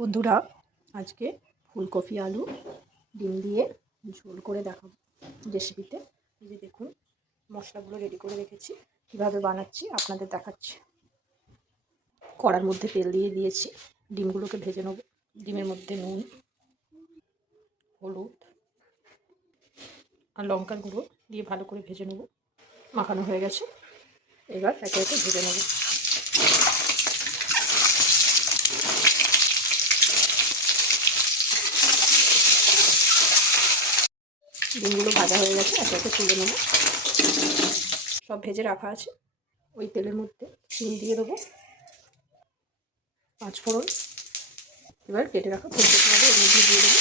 বন্ধুরা, আজকে ফুলকপি আলু ডিম দিয়ে ঝোল করে দেখাবো রেসিপিতে। এই যে দেখুন, মশলাগুলো রেডি করে রেখেছি, কীভাবে বানাচ্ছি আপনাদের দেখাচ্ছি। কড়ার মধ্যে তেল দিয়ে দিয়েছি, ডিমগুলোকে ভেজে নেব। ডিমের মধ্যে নুন, হলুদ আর লঙ্কার গুঁড়ো দিয়ে ভালো করে ভেজে নেব। মাখানো হয়ে গেছে, এবার একে একে ভেজে নেব। ডিমগুলো ভাজা হয়ে গেছে, একে একে তুলে নেব। সব ভেজে রাখা আছে। ওই তেলের মধ্যে ডিম দিয়ে দেবো, 5 ফোড়ন, এবার কেটে রাখা ফুলকপিগুলো এর মধ্যে দিয়ে দেবো।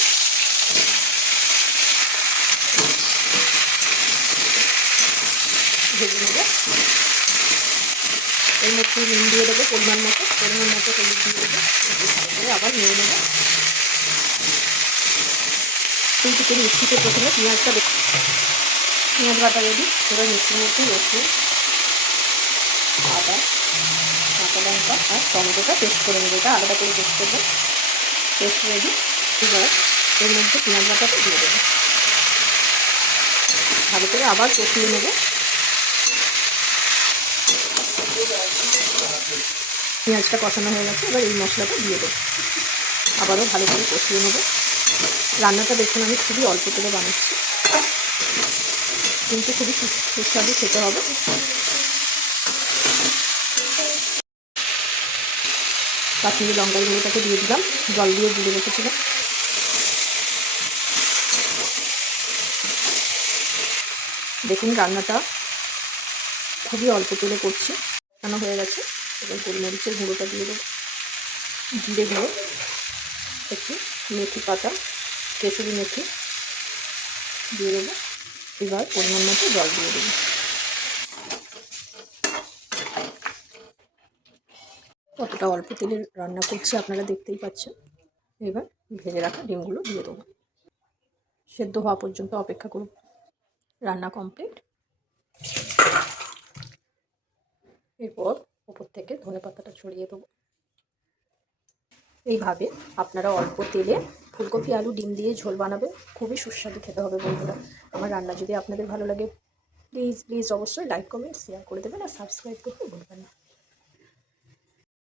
ভেজে নেব। এর মধ্যে নুন দিয়ে দেবো পরিমাণ মতো হলুদ দিয়ে দেবো। ভালো করে আবার নেড়ে নেবো। কিন্তু মিক্সিতে প্রথমে পেঁয়াজ বাটা রেডি। এবার মিক্সির মধ্যে রসুন, আদা, কাঁচা লঙ্কা আর টমেটোটা পেস্ট করে নেবো। এটা আলাদা করে পেস্ট করবো। Paste ready. এবার এর মধ্যে পেঁয়াজ বাটাটা দিয়ে দেবো। ভালো করে আবার কষিয়ে নেবো। পেঁয়াজটা কষানো হয়ে গেছে, এবার এই মশলাটা দিয়ে দেবো। আবারও ভালো করে কষিয়ে নেবো। রান্নাটা দেখুন, আমি খুবই অল্প তেলে বানাচ্ছি, কিন্তু খুবই সুস্বাদু খেতে হবে। কাশ্মীরি লঙ্কার গুঁড়োটাকে দিয়ে দিলাম, জল দিয়ে গুলে রেখেছিলাম। দেখুন, রান্নাটা খুবই অল্প তেলে করছি, রান্না হয়ে গেছে। এবার গোলমরিচের গুঁড়োটা দিয়ে দেবো, জিরে গুঁড়ো, একটু মেথি পাতা, কেসুরি মেথি দিয়ে দেবো। এবার পরিমাণ মতো জল দিয়ে দেবো। কতটা অল্প তেলে রান্না করছি আপনারা দেখতেই পাচ্ছেন। এবার ভেজে রাখা ডিমগুলো দিয়ে দেবো। সেদ্ধ হওয়া পর্যন্ত অপেক্ষা করব। রান্না কমপ্লিট। এরপর উপর থেকে ধনেপাতাটা ছড়িয়ে দেবো। এইভাবে আপনারা অল্প তেলে ফুলকপি আলু ডিম দিয়ে ঝোল বানাবেন। খুবই সুস্বাদু খেতে হবে বন্ধুরা। আমার রান্না যদি আপনাদের ভালো লাগে, প্লিজ অবশ্যই লাইক, কমেন্ট, শেয়ার করে দেবেন আর সাবস্ক্রাইব করতে ভুলবেন না।